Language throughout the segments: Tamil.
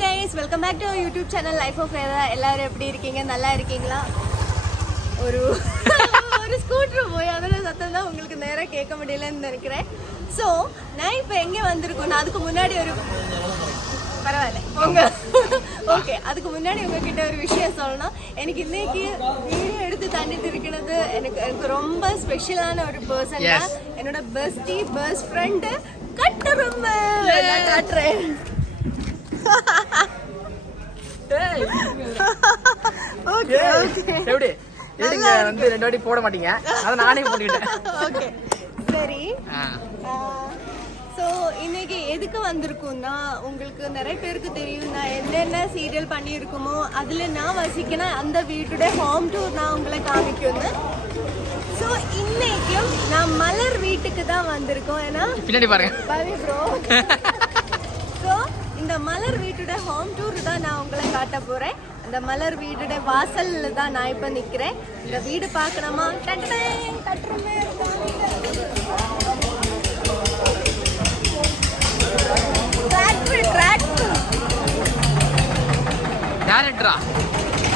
Guys, welcome back to YouTube channel life of Veda. எல்லாரும் எப்படி இருக்கீங்க? நல்லா இருக்கீங்களா? ஒரு ஸ்கூட்டர் போய் அதோட சத்தம் தான் உங்களுக்கு நேராக கேட்க முடியலன்னு நினைக்கிறேன். ஸோ நான் இப்போ எங்கே வந்திருக்கோம், நான் அதுக்கு முன்னாடி ஒரு பரவாயில்ல ஓகே, அதுக்கு முன்னாடி உங்ககிட்ட ஒரு விஷயம் சொல்லணும். எனக்கு இன்னைக்கு வீடியோ எடுத்து தண்டிட்டு இருக்கிறது எனக்கு ரொம்ப ஸ்பெஷலான ஒரு பர்சன் தான். என்னோட பெஸ்ட் ஃப்ரெண்டு கட்டுரும் காட்டுறேன். ஓகே ஓகே, எப்படி நீங்க வந்து ரெண்டு வாட்டி போட மாட்டீங்க, அத நானே போட்டுட்டேன். ஓகே சரி. ஸோ இன்னைக்கு எதுக்கு வந்திருக்கும்னா, உங்களுக்கு நிறைய பேருக்கு தெரியும் நான் என்னென்ன சீரியல் பண்ணியிருக்குமோ அதில் நான் வசிக்கணும் அந்த வீட்டோட ஹோம் டூர் நான் உங்களை காமிக்கணும். ஸோ இன்னைக்கும் நான் மலர் வீட்டுக்கு தான் வந்திருக்கோம். ஏன்னா பின்னாடி பாருங்க பாவி ப்ரோ. ஸோ இந்த மலர் வீட்டோட ஹோம் டூர் தான் நான் உங்களை காட்ட போகிறேன். அந்த மலர் வீட்டோட வாசலில் தான் நான் இப்போ நிற்கிறேன். இந்த வீடு பார்க்கணுமா? கட்டுறமே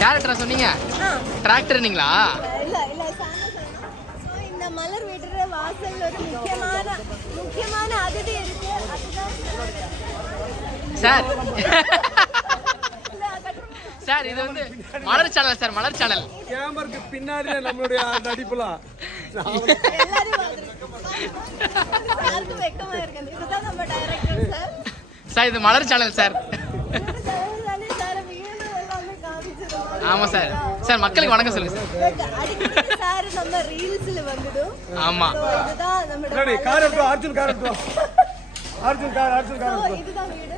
டேரக்டரா சொன்னீங்க? டிராக்டர்னீங்களா? இல்ல இல்ல, சோ இந்த மலர் வீட்டோட வாசல்ல ஒரு முக்கியமான அதிதி இருக்கு. அதுதான் சார். சார் இது வந்து மலர் சேனல் சார், மலர் சேனல். கேமராக்கு பின்னாடி நம்மளுடைய நடிப்புலாம் எல்லாரும் யாருக்கு வெக்கமா இருக்கு. இதுதான் நம்ம டைரக்டர் சார். சார் இது மலர் சேனல் சார். ஆமா சார். சார் மக்களுக்கு வணக்கம் சொல்லுங்க சார். சார் நம்ம ரீல்ஸ்ல வந்துடும். ஆமா, இதுதான் நம்ம கார் எடுத்து அர்ஜுன் கார் எடுத்து அர்ஜுன் கார் இதுதான் வீடு.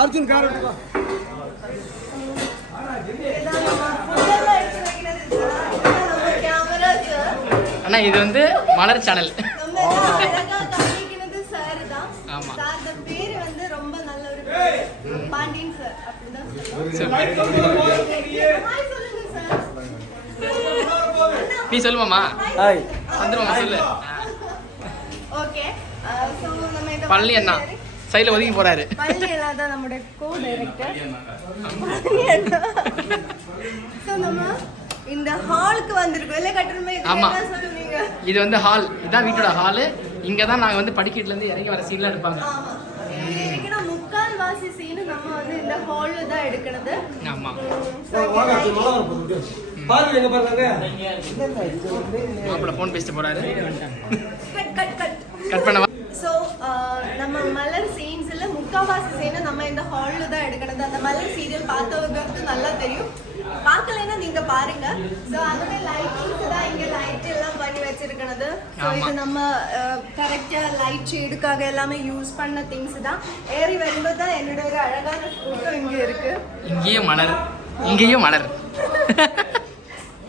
அர்ஜுன் கார் எடுத்து அண்ணா இது வந்து மலர் சேனல். ஆமா சார், அந்த பேரு வந்து ரொம்ப நல்ல ஒரு பேரு. பாண்டியன் சார் அப்படிதான் நீ சொல்லுமாமா? ஹாய் வந்துருமா சொல்லு. ஓகே, சோ நம்ம இந்த பள்ளி அண்ணா சைடுல ஒதுங்கி போறாரு. பள்ளி அண்ணா தான் நம்மளோட கோ டைரக்டர். சோ நம்ம இந்த ஹாலுக்கு வந்திருக்கோம். இல்ல கட்டணுமே, இது என்ன சொல்லுவீங்க? இது வந்து ஹால். இதான் வீட்டோட ஹால். இங்க தான் நாங்க வந்து படிக்கட்டுல இருந்து இறங்கி வர சீன்லாம் எடுப்பாங்க. ஆமா, ஏன்னா முக்கால் வாசி சீன் நம்ம வந்து இந்த ஹால்ல தான் எடுக்கிறது. ஆமா, வாங்க அர்ஜுன் மலர் போகுது. பாரு எங்க பாருங்க. மாப்பிள்ள ஃபோன் பேசிட்டு போறாரு. கட் பண்ணவா? ஸோ நம்ம மலர் சீன்ஸ்ல முக்காவாசி சீனை நம்ம இந்த ஹால்ல தான் எடுக்கிறது. அந்த மலர் சீரியல் பார்த்தவங்களுக்கு நல்லா தெரியும், பார்க்கலைன்னா நீங்க பாருங்க. ஸோ அதோட லைட்டிங்ஸ் தான் இங்க லைட் எல்லாம் பண்ணி வச்சிருக்கிறது. ஸோ இது நம்ம கரெக்டா லைட் ஷேடுக்காக எல்லாமே யூஸ் பண்ண திங்ஸ் தான். ஏறி வரும்போது தான் என்னோட ஒரு அழகான ஃபோட்டோ இங்க இருக்கு. இங்கேயும் மலர், இங்கேயும் மலர்.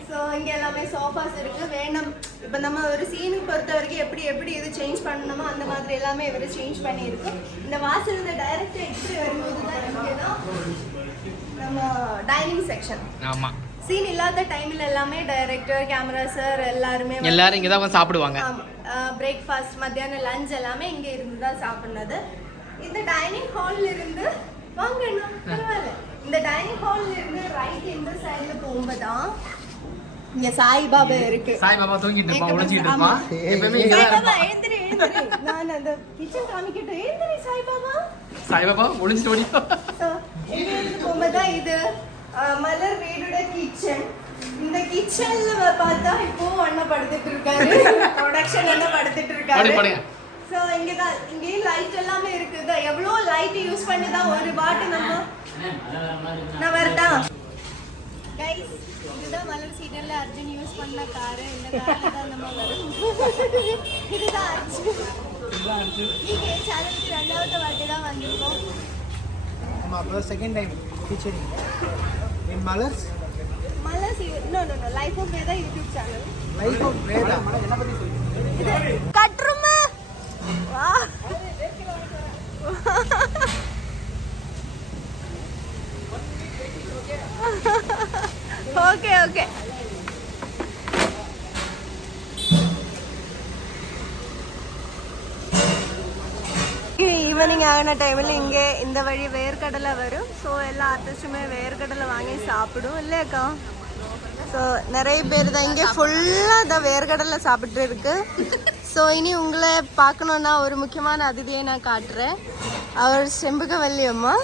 ஸோ இங்க எல்லாமே சோஃபாஸ் இருக்கு. வேணும் இப்போ நம்ம ஒரு சீனுக்கு பொறுத்த வரைக்கும் எப்படி இது சேஞ்ச் பண்ணணுமோ அந்த மாதிரி எல்லாமே இவரு சேஞ்ச் பண்ணியிருக்கு. இந்த வாசல் இந்த டைரக்டர் எப்படி வரும்போது தான் இங்கே தான் நம்ம டைனிங் செக்ஷன். ஆமா, சீன் இல்லாத டைம்ல எல்லாமே டைரக்டர், கேமரா சார் எல்லாரும் இங்க தான் வந்து சாப்பிடுவாங்க. பிரேக்ஃபாஸ்ட், மத்தியானம் லஞ்ச் எல்லாமே இங்க இருந்து தான் சாப்பிடுறது. இந்த டைனிங் ஹால்ல இருந்து வாங்கண்ணா பரவாயில்ல. இந்த டைனிங் ஹால்ல இருந்து ரைட் இந்த சைடுல போகும்போதுதான் இங்க சாய்பாபா இருக்கு. சாய்பாபா தூங்கிட்டு இருப்பான், உழைச்சிட்டு இருப்பான். எப்பவுமே இங்க தான் சாய்பாபா எழுந்திரி. நான் அந்த கிச்சன் காமிக்கிட்டு எழுந்திரி சாய்பாபா. சாய்பாபா ஒளிஞ்சிட்டு ஓடி. இங்க இருந்து போகும்போது இது மலர் வீடோட கிச்சன். இந்த கிச்சன்ல பார்த்தா இப்போ அண்ணா படுத்துட்டு இருக்காரு. ப்ரொடக்ஷன் அண்ணா படுத்துட்டு இருக்காரு. ஸோ இங்கே லைட் எல்லாமே இருக்குது. எவ்வளோ லைட் யூஸ் பண்ணி தான் ஒரு பாட்டு நம்ம நான் வரட்டா கைஸ். இதுதான் மலர் சீரியல்ல அர்ஜுன் யூஸ் பண்ண காரு. இந்த கார்ல தான் நம்ம வரும். இதுதான் அர்ஜுன். நீங்க சேனலுக்கு ரெண்டாவது வாட்டி தான் வந்திருக்கோம். நம்ம அப்போ செகண்ட் டைம் ஃபீச்சரிங் இன் மலர்ஸ் நோ life of Veda YouTube channel. Life of Veda என்ன பத்தி சொல்றீங்க? இது கட்ருமா வா. ஓகே ஓகே, ஈவினிங் ஆகின டைமில் இங்கே இந்த வழி வேர்க்கடலை வரும். ஸோ எல்லா ஆர்டிஸ்ட்டுமே வேர்க்கடலை வாங்கி சாப்பிடும் இல்லையாக்கா. ஸோ நிறைய பேர் தான் இங்கே ஃபுல்லாக தான் வேர்க்கடலை சாப்பிட்டு இருக்கு. ஸோ இனி உங்களை பார்க்கணுன்னா ஒரு முக்கியமான அதிதியை நான் காட்டுறேன். அவர் செம்பகவல்லி அம்மா,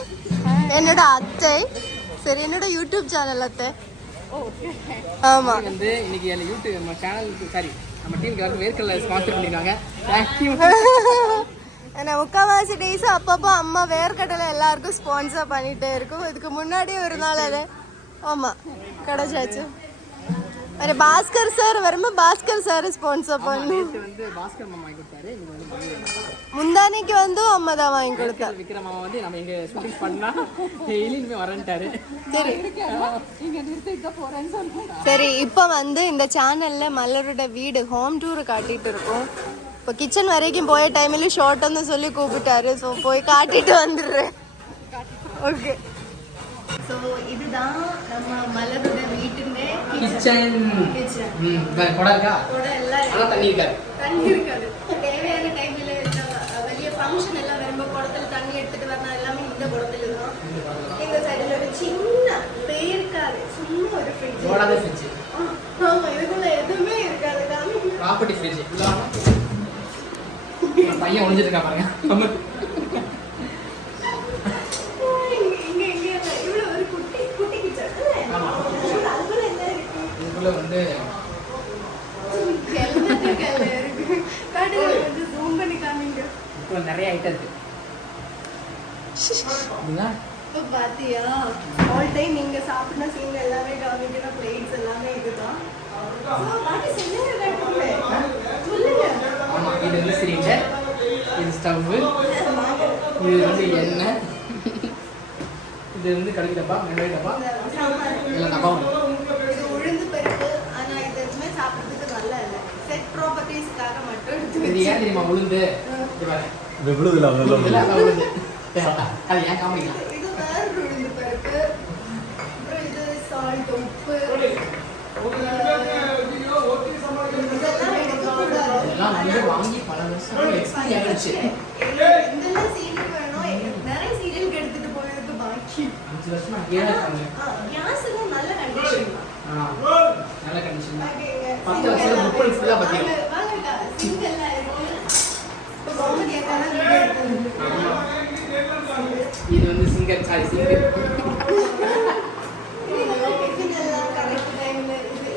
என்னோட அத்தை. சரி, என்னோட யூடியூப் சேனல் அத்தை. ஆமாம், வந்து இன்னைக்கு யூடியூப் நம்ம சேனலுக்கு சாரி நம்ம டீமுக்கு வேர்க்கடலை ஸ்பான்சர் பண்ணிருக்காங்க. தேங்க்யூ. ஏன்னா முக்கால்வாசி டேஸ் அப்பப்போ அம்மா வேர்க்கடலை எல்லாருக்கும் ஸ்பான்சர் பண்ணிகிட்டே இருக்கும். இதுக்கு முன்னாடியே ஒரு நாள் அது ஆமாம் கிடைச்சாச்சு. अरे Bhaskar sir Verma Bhaskar sir sponsor பண்ணு. வந்து பாஸ்கர் மாமா வாங்கி கொடுத்தாரு. இது வந்து முந்தானைக்கு வந்து அம்மா தான் வாங்கி கொடுத்தா. விக்ரம் மாமா வந்து நம்ம இங்க ஷூட்டிங் பண்ணா டெய்லி இனிமே வரேன்ட்டாரு. சரி இங்க நிறுத்திக்க போறேன்னு சொன்னாங்க. சரி, இப்போ வந்து இந்த சேனல்ல மலரோட வீடு ஹோம் டூர் காட்டிட்டு இருக்கோம். இப்போ கிச்சன் வரைக்கும் போய டைமில் ஷார்ட்னு சொல்லி கூப்பிட்டாரு. ஸோ போய் காட்டிட்டு வந்துடுறேன். ஓகே, ஸோ இதுதான் நம்ம மலரோட வீட்டுமே கிச்சன். குடம் இருக்கா? குடம் எல்லாம் ஆனா தண்ணி இருக்காது. தண்ணி இருக்காது. தேவையான டைம்ல வெளிய ஃபங்க்ஷன் எல்லாம் வரும்போது குடத்துல தண்ணி எடுத்துட்டு வரணும். எல்லாமே இந்த குடத்துல தான். எங்க சைடுல ஒரு சின்ன பேருக்காது சும்மா ஒரு ஃப்ரிட்ஜ். ஓடாத ஃப்ரிட்ஜ். ஆமா, இதுக்குள்ள எதுவுமே இருக்காது. Property fridge. பையன் ஒளிஞ்சிட்டு இருக்கா பாருங்க. இதுக்குள்ள வந்து நிறைய ஐட்டம் இருக்கு. பாத்தியா, ஆல் டைம் நீங்க சாப்பிடுற சீன் எல்லாமே காமிக்கிற பிளேட்ஸ் எல்லாமே இதுதான். ஆமா, இது வந்து சிலிண்டர், இது ஸ்டவ், இது வந்து எண்ணெய், இது வந்து கடுகு டப்பா, வெங்காய டப்பா, எல்லாம் டப்பா உண்டு. இது உளுந்து பருப்பு. ஆனா இது எதுவுமே சாப்பிடுறதுக்கு நல்ல இல்லை. செட் ப்ராப்பர்ட்டிஸ்க்காக மட்டும் எடுத்து இது ஏன் தெரியுமா உளுந்து? இது பாருங்க, இந்த விழுதுல உளுந்துல அதான் உளுந்து. அது ஏன் காமிக்கலாம்? இது வேற உளுந்து பருப்பு. அப்புறம் இது சால்ட், உப்பு. இதெல்லாம் வந்து வாங்கி பல வருஷம் எக்ஸ்பீரியன்ஸ் ஆயிடுச்சு. இதெல்லாம் சீரியல் வேணும். நிறைய சீரியலுக்கு எடுத்துட்டு போனதுக்கு பாக்கி 5 வருஷமா அங்கேயே இருக்காங்க. கேஸ் எல்லாம் நல்ல கண்டிஷன் தான். நல்ல கண்டிஷன் தான். 10 வருஷம் புக் பண்ணி ஃபுல்லாக பார்த்தீங்க. சிங்கெல்லாம் இருக்கு. இப்போ கவர்மெண்ட் ஏற்கான இது வந்து சிங்கர் சாரி சிங்கர். இதெல்லாம் கரெக்ட் டைம்ல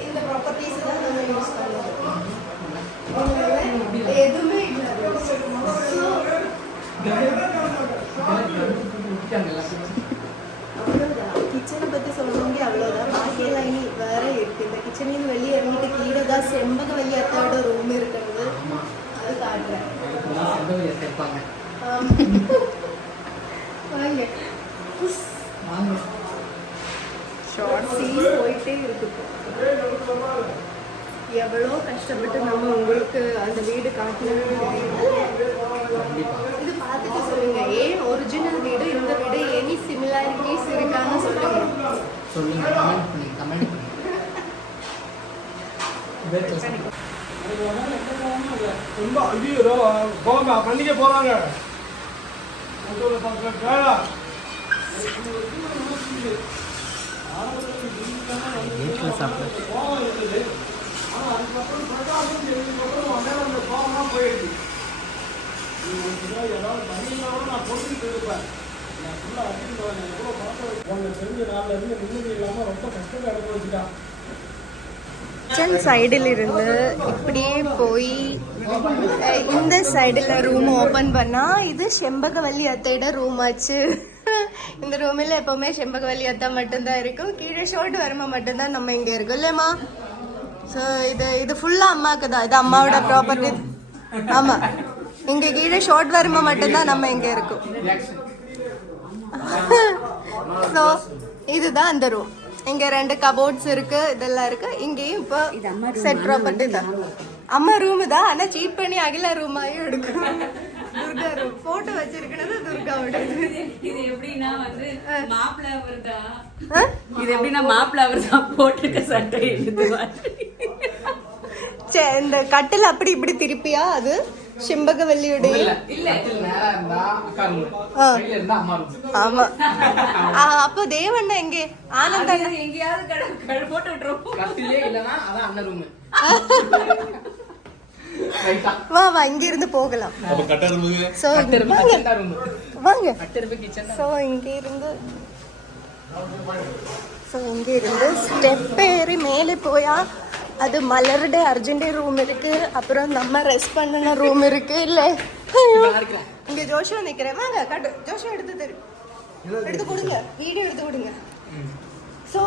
இந்த ப்ராப்பர்ட்டிஸ் தான் நம்ம யூஸ் பண்ணுவோம். எதுவுமே இல்லை. கிச்சனை பற்றி சொல்லணுங்க அவ்வளோதான். பாக்கியெல்லாம் இனி வேற இருக்கு. இந்த கிச்சனில் வெளியே இறங்கிட்டு கீழே தான் செம்பகவல்லி அத்தையோட ரூம் இருக்கிறது. அது காட்டுறேன். இருப்பாங்க. வாங்க, ஷார்ட் சீன் போயிட்டே இருக்கு. எவ்வளோ கஷ்டப்பட்டு நம்ம உங்களுக்கு அந்த வீடு காட்டணும். இது பார்த்துட்டு சொல்லுங்க, ஏன் ஒரிஜினல் வீடு இந்த வீடு எனி சிமிலாரிட்டிஸ் இருக்கான்னு சொல்லுங்க. சொல்லுங்க, கமெண்ட் பண்ணுங்க. ரொம்ப ஐயோ போங்க பண்டிகை போறாங்க. வீட்டில் சாப்பிட கிச்சன் சைடில் இருந்து இப்படியே போய் இந்த சைடில் ரூம் ஓப்பன் பண்ணா இது செம்பகவல்லி அத்தையோட ரூம் ஆச்சு. இந்த ரூமில் எப்பவுமே செம்பகவல்லி அத்தை மட்டும்தான் இருக்கும். கீழே ஷோட்டு வருமா மட்டும்தான் நம்ம இங்கே இருக்கோம் இல்லையம்மா. ஸோ இது ஃபுல்லாக அம்மாவுக்கு தான். இது அம்மாவோட ப்ராப்பர்ட்டி. ஆமாம், இங்கே கீழே ஷார்ட் வருமா மட்டும்தான் நம்ம இங்கே இருக்கோம். ஸோ இதுதான் அந்த ரூம். இங்க 2 கபோர்ட்ஸ் இருக்கு, இதெல்லாம் இருக்கு. இங்கேயும் இப்போ செட் ப்ராப்பர்ட்டி தான். அம்மா ரூம் தான், ஆனா சீட் பண்ணி அகிலா ரூமாயும் எடுக்கணும். துர்கா ரூம் போட்டோ வச்சிருக்கிறது துர்காவோட. இது எப்படின்னா வந்து மாப்பிள்ள அவர்தா, இது எப்படின்னா மாப்பிள்ள அவர்தா போட்டிருக்க சட்டை எடுத்து இந்த கட்டில் அப்படி இப்படி திருப்பியா அது செம்பகவல்லியோட இல்ல நேரா இருந்தா அக்கா ரூம் சைடுல இருந்தா அம்மா ரூம் ஆமா அப்போ தேவண்ணா எங்கே ஆனந்த் அண்ணா எங்கேயாவது போட்டு விட்டுரும். கட்டிலே இல்லனா அதான் அண்ணன் ரூம் ரைட்டா வா வா இங்க இருந்து போகலாம் அப்ப கட்டா ரூமுங்க சோ கட்டருப்பு கிச்சன் தான் ரூம் வாங்க கட்டருப்பு கிச்சன் சோ இங்க இருந்து ஸ்டெப் ஏறி மேலே போயா அது மலருடைய அர்ஜென்டே ரூம் இருக்கு. அப்புறம் நம்ம ரெஸ்ட் பண்ணன ரூம் இருக்கு இல்ல. இங்க ஜோஷா நிக்கிறேன். வாங்க கட்டு ஜோஷா எடுத்து கொடுங்க, வீடியோ எடுத்து கொடுங்க. சோ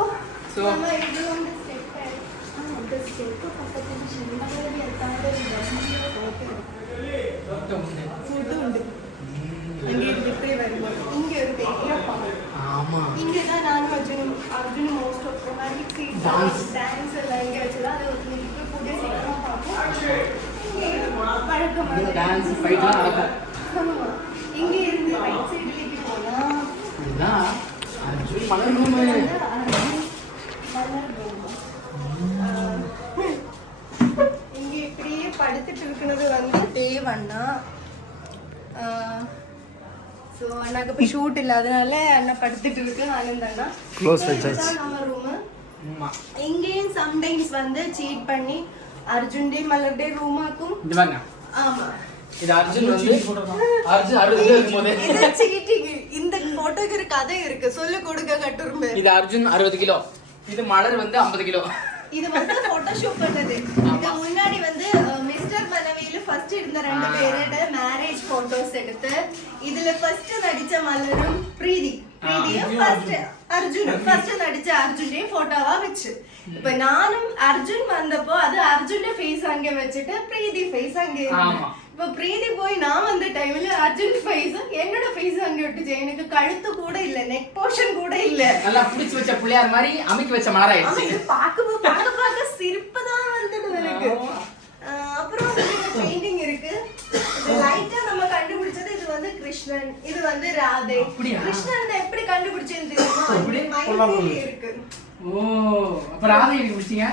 நம்ம இது வந்து ஸ்டெப் அந்த ஸ்டெப் பக்கத்துல சின்னதாவே எடுத்தாங்க. ஃபோட்டோ உண்டு. இங்க இருந்து வரும்போது இங்க ஒரு பெரிய பால். ஆமா இங்க தான் நான் Arjun most of romantic dance எல்லாம் இங்க வச்சுதான் அது ஒரு கூடிய சீக்கிரமா பார்ப்போம். பழக்கம் டான்ஸ் ஃபைட்லாம் நடக்கும். இங்க இருந்து ரைட் சைடுலேக்கு போனா இதுதான் அர்ஜுன் மலர் ரூம். இங்க இப்படியே படுத்துட்டு இருக்கிறது வந்து தேவண்ணா. ஸோ அண்ணாக்கு இப்போ ஷூட் இல்லை, அதனால அண்ணா படுத்துட்டு இருக்கு. ஆனந்த் அண்ணா க்ளோஸ் வச்சாச்சு. நம்ம ரூமு ஆமா இங்கேயும் சம்டைம்ஸ் வந்து சீட் பண்ணி அர்ஜுன்டே மலர்டே ரூமாக்கும். இது பாருங்க, ஆமா இது அர்ஜுன் வந்து அர்ஜுன் 60 கிலோ இருக்கும்போது இது சீட்டிங். இந்த போட்டோக்கு ஒரு கதை இருக்கு, சொல்லு கொடுக்க கட்டுருமே. இது அர்ஜுன் 60 கிலோ, இது மலர் வந்து 50 கிலோ. இது வந்து போட்டோஷூட் பண்ணது. இது முன்னாடி வந்து மிஸ்டர் மனவேலு ஃபர்ஸ்ட் இருந்த 2 பேரோட மேரேஜ் போட்டோஸ் எடுத்து இதுல ஃபர்ஸ்ட் நடிச்ச மலரும் பிரீதியும் ஃபர்ஸ்ட் நடிச்ச அர்ஜுனே போட்டோவா வச்சு, இப்ப நானும் அர்ஜுன் வந்தப்போ அது அர்ஜுன் ஃபேஸ் அங்க வச்சுட்டு பிரீதி ஃபேஸ் அங்க இருக்கு. இப்ப பிரீதி போய் நான் வந்த டைம்ல அர்ஜுன் ஃபேஸ் என்னோட ஃபேஸ் அங்க விட்டுச்சு. எனக்கு கழுத்து கூட இல்ல, நெக் போர்ஷன் கூட இல்ல. நல்லா புடிச்சு வச்ச புள்ளையார் மாதிரி அமைக்கி வச்ச மலர் ஆயிடுச்சு. பார்க்க சிரிப்பு தான் வந்தது எனக்கு. அப்புறம் பெயிண்டிங் இருக்கு. இது லைட்டா நம்ம கண்டுபிடிச்சது. இது வந்து கிருஷ்ணன், இது வந்து ராதே. கிருஷ்ணன் எப்படி கண்டுபிடிச்சேன்னு தெரியுமா? மைண்ட்ல இருக்கு. ஓ அப்ப ராதே எப்படி பிடிச்சீங்க?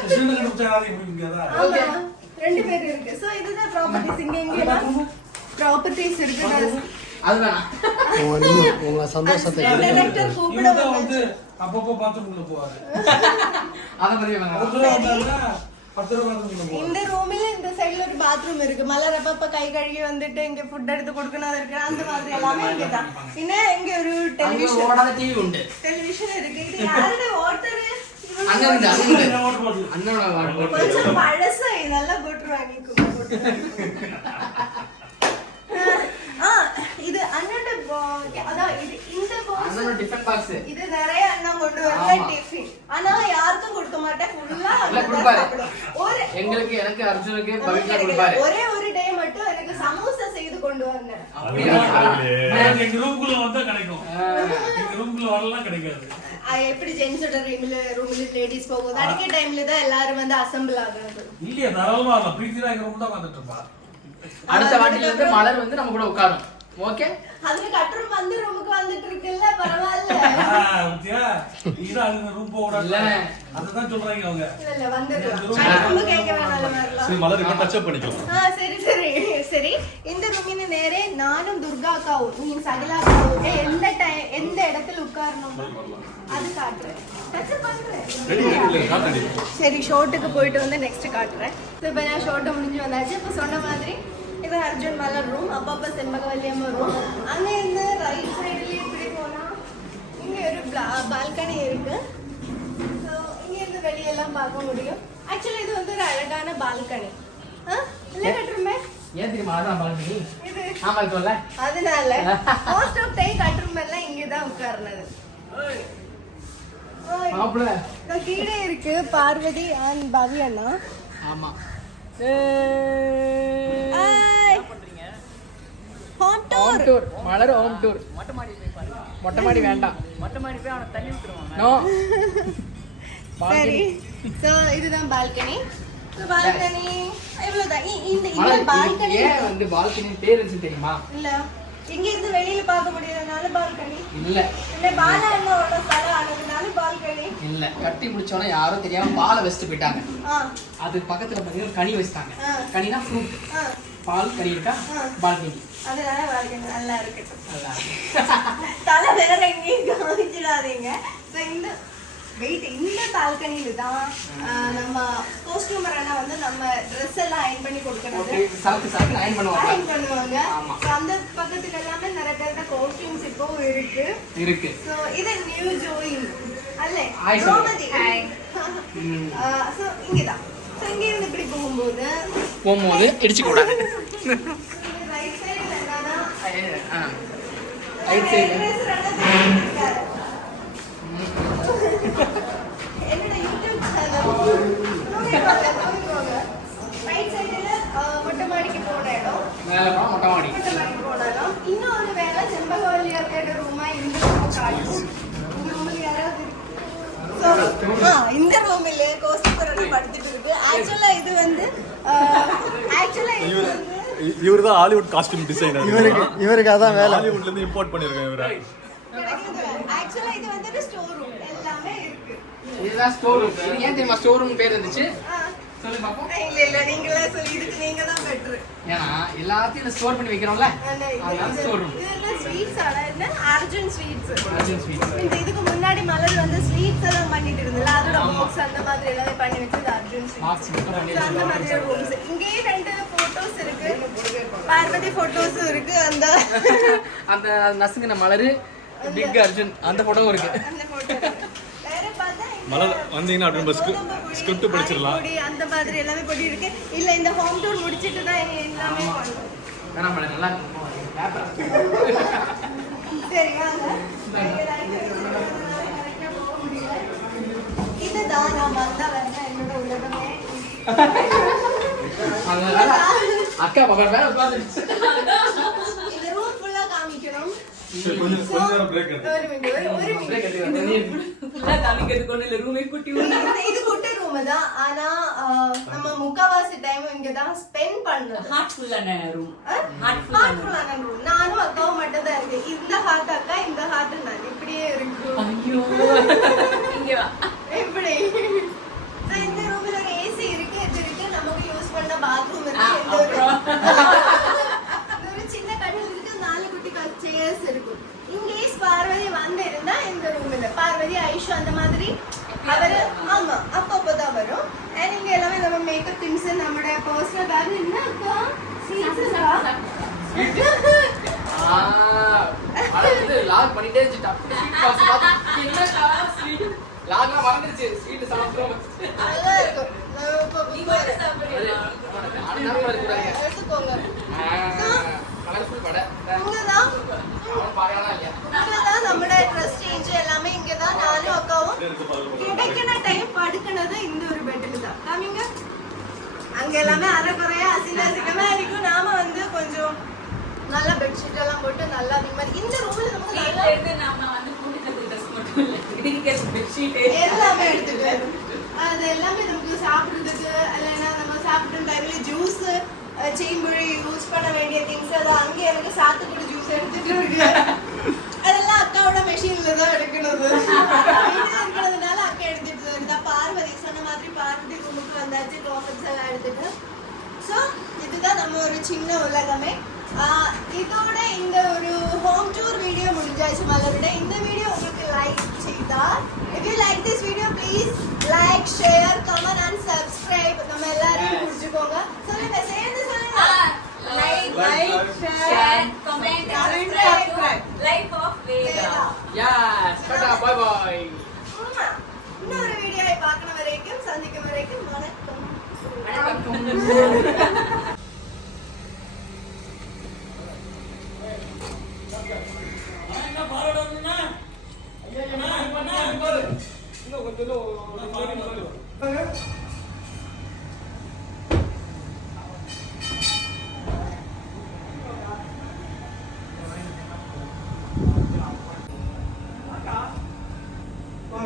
கிருஷ்ணன் கண்டுபிடிச்சா ராதே பிடிக்குங்களா? ஆமா 2 பேர் இருக்கு. சோ இதுதான் ப்ராப்பர்ட்டிஸ். இங்க ப்ராப்பர்ட்டிஸ் இருக்கு. அது வேணாம், உங்க சந்தோஷத்தை டைரக்டர் கூப்பிட இவங்க வந்து அப்பப்போ பாத்ரூம்ல போவாரு. அத பத்தி வேணாம். ஒரு தடவை வந்தாருன்னா 10 ரூபாய் பாத்ரூம்ல போவாரு. இந்த ரூம்ல இந்த சைடுல ஒரு பாத்ரூம் இருக்கு. மலர் அப்பப்ப கை கழுகி வந்துட்டு இங்க ஃபுட் எடுத்து கொடுக்கணும் இருக்கு. அந்த மாதிரி எல்லாமே இங்கதான். பின்ன இங்க ஒரு அங்க டெலிவிஷன் ஓடாத டிவி உண்டு. இருக்கு. இது யாரோட வாட்டர்? அண்ணன் என்ன ஓட்டு போட்டு அண்ணனோட வாட்டர். கொஞ்சம் பழசா நல்லா போட்டுருவாங்க. இது அண்ணோட அதான் இது இந்த பாக்ஸ் அண்ணனோட டிஃபன் பாக்ஸ். இது நிறைய அண்ணா கொண்டு வந்த டிஃபன். ஆனா யாருக்கும் கொடுக்க மாட்டேன். ஃபுல்லா இல்ல கொடுப்பாரு. ஒரு எங்களுக்கு எனக்கு அர்ஜுனுக்கு பவித்ரா கொடுப்பாரு. ஒரே ஒரு டே மட்டும் எனக்கு சமோசா செய்து கொண்டு வந்தேன். எங்க ரூம்குள்ள வந்தா கிடைக்கும். எங்க ரூம்குள்ள வரலாம் கிடைக்காது. எப்படி ஜென்ஸோட ரூம்ல லேடிஸ் போகுது அடிக்க டைம்ல தான் எல்லாரும் வந்து அசெம்பிள் ஆகுறது. இல்லையா தாராளமா இல்ல. பிரீத்தினா எங்க ரூம் தான் வந்துட்டு இருப்பா. அடுத்த வாட்டில இருந்து மலர் வந்து நம்ம கூட உட்காரும். ஓகே அதுல கட்டரும் வந்து ரூமுக்கு வந்துட்டு இருக்குல்ல, பரவாயில்ல. பத்தியா இது அது ரூம் போட இல்ல அதுதான் சொல்றாங்க அவங்க. இல்ல வந்துடலாம். கட்டரும் கேட்க வேணாம் வரலாம். சரி மலர் இப்ப டச் அப் பண்ணிக்கலாம். சரி இந்த ரூமின் நேரே நானும் துர்கா அக்காவும் நீங்க சகலா அக்காவும் எந்த இடத்துல உட்காரணும் அது காட்டுறேன். டச் பண்றேன். சரி ஷோட்டுக்கு போயிட்டு வந்து நெக்ஸ்ட் காட்டுறேன். இப்போ நான் ஷோட்டை முடிஞ்சு வந்தாச்சு. இப்போ சொன்ன மாதிரி இது அர்ஜுன் மலர் ரூம், அப்பப்ப செண்பகவல்லி அம்மா ரூம். அங்கே இருந்து ரைட் சைடுல இப்படி போனா இங்க ஒரு பால்கனி இருக்கு. ஸோ இங்க இருந்து வெளியெல்லாம் பார்க்க முடியும். ஆக்சுவலி இது வந்து ஒரு அழகான பால்கனி. இல்லை கட்டுருமே ஏன் தெரியுமா அதான் பால்கனி இது ஆமா இருக்கும்ல, அதனால மோஸ்ட் ஆஃப் டைம் கட்டுரும் எல்லாம் இங்கதான் உட்கார்றது. மாப்ள கீழே இருக்கு பார்வதி அண்ட் பவி அண்ணா. ஆமா ஹோம் ஹோம் டூர் மலர் ஹோம் டூர். மொட்டை மாடி வேண்டாம். மொட்டை மாடி போய் அவனை தள்ளி விட்டுருவாங்க. நோ சரி. சோ இதுதான் பால்கனி. பால்கனி இவ்வளவுதான். இந்த பால்கனி ஏன் வந்து பால்கனி பேர் வச்சு தெரியுமா? இல்ல இங்க இருந்து வெளியில பார்க்க முடியாதனால பால்கனி. இல்ல இல்ல பாலா அண்ணாவோட ஸ்தலம் ஆனதுனால பால்கனி. இல்ல கட்டி முடிச்சோன்னா யாரும் தெரியாம பாலை வச்சுட்டு போயிட்டாங்க. ஆ அது பக்கத்துல பாத்தீங்கன்னா கனி வச்சுட்டாங்க. ஆ. கனினா ஃப்ரூட். ஆ பால் கனி இருக்கா ஆ. பால்கனி அதனால பால்கனி நல்லா இருக்கட்டும். நல்லா தலை வேற எங்கேயும் கவனிச்சிடாதீங்க. ஸோ இந்த வெயிட் இந்த பால்கனியில தான் நம்ம கோஸ்டியூமர் அண்ணா வந்து நம்ம ட்ரெஸ் எல்லாம் அயன் பண்ணி கொடுக்கறது ஓகே சரக்கு அயன் பண்ணுவாங்க. அயன் பண்ணுவாங்க. ஆமா. ஸோ அந்த பக்கத்துல எல்லாமே நிறைய பேரோட கோஸ்டியூம்ஸ் இப்போ இருக்கு. ஸோ இது நியூ ஜோயின் அல்ல ஹாய் ரோமதி. ம். ஸோ இங்கதான். ஸோ இங்க இருந்து இப்படி போகும்போது இடிச்சு கூடாது. ரைட் சைடுல என்னன்னா ரைட் சைடு என்னோட யூடியூப் சேனல் ரைட் சைடுல மொட்டை மாடிக்கு போன இடம். மேல போனா மொட்டை மாடி. மொட்டை மாடிக்கு போன இடம். இன்னொரு வேலை செம்பகவல்லியாரோட ரூமா இந்த ரூம் காட்டும். இந்த ரூம்ல யாராவது இந்த ரூமில் கோஸ்டியூமரோட படுத்துட்டு இருக்கு. ஆக்சுவலா இது வந்து இவர்தான் ஹாலிவுட் காஸ்டியூம் டிசைனர். இவருக்கு அதான் வேலை. ஹாலிவுட்ல இருந்து இம்போர்ட் பண்ணிருக்கேன் இவரை. ஆக்சுவலா இது வந்து ஸ்டோர் ரூம் எல்லாமே இருக்கு. இதுதான் ஸ்டோர் ரூம். இது ஏன் தெரியுமா ஸ்டோர் ரூம் பேர் இருந்துச்சு? சொல்லு பாப்போம். இல்ல நீங்களே சொல்லி இதுக்கு நீங்க தான் பெட்டர். ஏன்னா எல்லாத்தையும் ஸ்டோர் பண்ணி வைக்கிறோம்ல. அதனால ஸ்டோர் ரூம். இது ஸ்வீட்ஸ் ஆனா என்ன அர்ஜுன் ஸ்வீட்ஸ். அர்ஜுன் ஸ்வீட்ஸ். இதுக்கு முன்னாடி மலர் வந்து ஸ்வீட்ஸ் எல்லாம் பண்ணிட்டு இருந்தல அதோட பாக்ஸ் அந்த மாதிரி எல்லாமே பண்ணி வச்சது அர்ஜுன் ஸ்வீட்ஸ். பாக்ஸ் மட்டும் பண்ணி அந்த மாதிரி ரூம்ஸ். இங்கேயே 2 போட்டோஸ் இருக்கு. பார்வதி போட்டோஸும் இருக்கு. அந்த நசுங்கின மலரு பிக் அர்ஜுன் அந்த போட்டோவும் இருக்கு. அந்த போட்டோ வேற பார்த்தா மலர் வந்தீங்கன்னா அப்படியே ஸ்கிரிப்ட் படிச்சிடலாம். அந்த மாதிரி எல்லாமே போட்டு இருக்கு. இல்ல இந்த ஹோம் டூர் முடிச்சிட்டு தான் எல்லாமே பண்ணுவோம். வேணாம் மேடம் நல்லா இருக்கு. சரி வாங்க. இதுதான் நான் வந்தா வேணா என்னோட உலகமே. அதனால அக்கா பக்கம் வேற உட்கார்ந்துருச்சு. இந்த ரூம் ஃபுல்லா காமிக்கணும். கொஞ்ச நேரம் பிரேக் எடுத்து. ஒரு மினிட். ஃபுல்லா காமிக்கிறதுக்கு ஒண்ணு இல்ல, ரூமே குட்டி இது குட்டி ரூம் தான். ஆனா நம்ம முக்காவாசி டைம் இங்க தான் ஸ்பெண்ட் பண்றோம். ஹார்ட்ஃபுல்லான ரூம். ஹார்ட்ஃபுல்லான ரூம். நானும் அக்காவும் மட்டும் தான் இருக்கு. இந்த ஹார்ட் அக்கா, இந்த ஹார்ட் நான். இப்படியே இருக்கு. ஐயோ இங்க வா. எப்படி இந்த ரூம்ல ஒரு ஏசி இருக்கு. இது இருக்கு. நமக்கு யூஸ் பண்ண பாத்ரூம் இருக்கு. இந்த ஒரு சின்ன கட்டில் இருக்கு. 4 குட்டி சேர்ஸ் இருக்கும். இங்கேஸ் பார்வதி வந்து இருந்தா இந்த ரூம்ல பார்வதி ஐஷு அந்த மாதிரி அவரு ஆமா அப்பதான் வரும். அண்ட் இங்க எல்லாமே நம்ம மேக்கப் திங்ஸ் நம்மளோட பர்சனல் பேக் என்ன அக்கா சீட்ஸ் அடுத்து லாக் பண்ணிட்டே இருந்துச்சு. டப்பு ஸ்வீட் பாக்ஸ் பார்த்து என்னடா ஸ்வீட் லாக்லாம் மறந்துருச்சு. ஸ்வீட் சாப்பிடுறோம். நல்லா இருக்கும். நீங்க வந்து சாப்பிடுறீங்களா? எடுத்துக்கோங்க. கலர்ஃபுல் வடை. இங்கதான் பாயாலாம் இல்லையா? இங்கதான் நம்மளோட ட்ரெஸ் சேஞ்ச் எல்லாமே இங்கதான். நானும் அக்காவும் கிடைக்கிற டைம் படுக்கினது இந்த ஒரு பெட்டில் தான். காமிங்க. அங்க எல்லாமே அரைக்குறையா அசிங்கமா இருக்கும். நாம வந்து கொஞ்சம் நல்லா பெட்ஷீட் எல்லாம் போட்டு நல்லா நிம்மதி. இந்த ரூம்ல நமக்கு நல்லா வீட்ல இருந்து நாம வந்து குடிக்கிறது ட்ரெஸ் மட்டும் இல்ல, இருக்கிற பெட்ஷீட் எல்லாமே எடுத்துட்டு அது எல்லாமே நமக்கு சாப்பிடுறதுக்கு இல்லைன்னா நம்ம சாப்பிட்ட டைம்ல ஜூஸ் சீம்புழி யூஸ் பண்ண வேண்டிய திங்ஸ் அதான். அங்கே எனக்கு சாத்துக்குடி ஜூஸ் எடுத்துட்டு இருக்கு. அதெல்லாம் அக்காவோட மெஷின்ல தான் எடுக்கணும். இருக்கிறதுனால அக்கா எடுத்துட்டு வருதா. பார்வதி சொன்ன மாதிரி பார்வதி ரூமுக்கு வந்தாச்சு. க்ளாசட்ஸ் எல்லாம் எடுத்துட்டு. ஸோ இதுதான் நம்ம ஒரு சின்ன உலகமே. இதோட இந்த ஒரு ஹோம் டூர் வீடியோ முடிஞ்சாச்சு மலரோட. இந்த வீடியோ உங்களுக்கு லைக் செய்தா, if you like this video please like, share, comment and subscribe. நம்ம எல்லாரையும் புடிச்சுக்கோங்க. சொல்லுங்க, சேர்ந்து சொல்லுங்க. like, share, comment and subscribe. Life of Veda. Yes. Tata bye bye. இன்னொரு வீடியோவை பார்க்கணும் வரைக்கும் சந்திக்கும் வரைக்கும் வணக்கம்.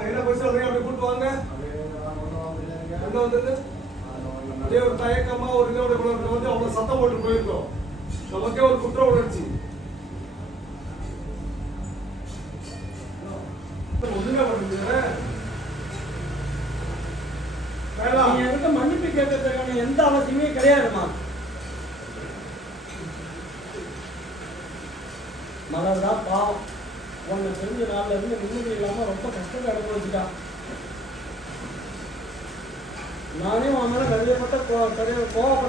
என்ன போய் சொல்றீங்க? அப்படி கூட்டு வாங்க. என்ன வந்தது? அதே ஒரு தயக்கமா ஒரு இதோட வந்து அவங்க சத்தம் போட்டு போயிருக்கோம். நமக்கே ஒரு குற்ற உணர்ச்சி. மலர் தான் பாவம். உன்னை தெரிஞ்ச நாள்ல இருந்து நிம்மதி இல்லாம ரொம்ப கஷ்டத்தை அனுபவிச்சுட்டா. நானே உன் மேல நிறைய கோவப்பட்ட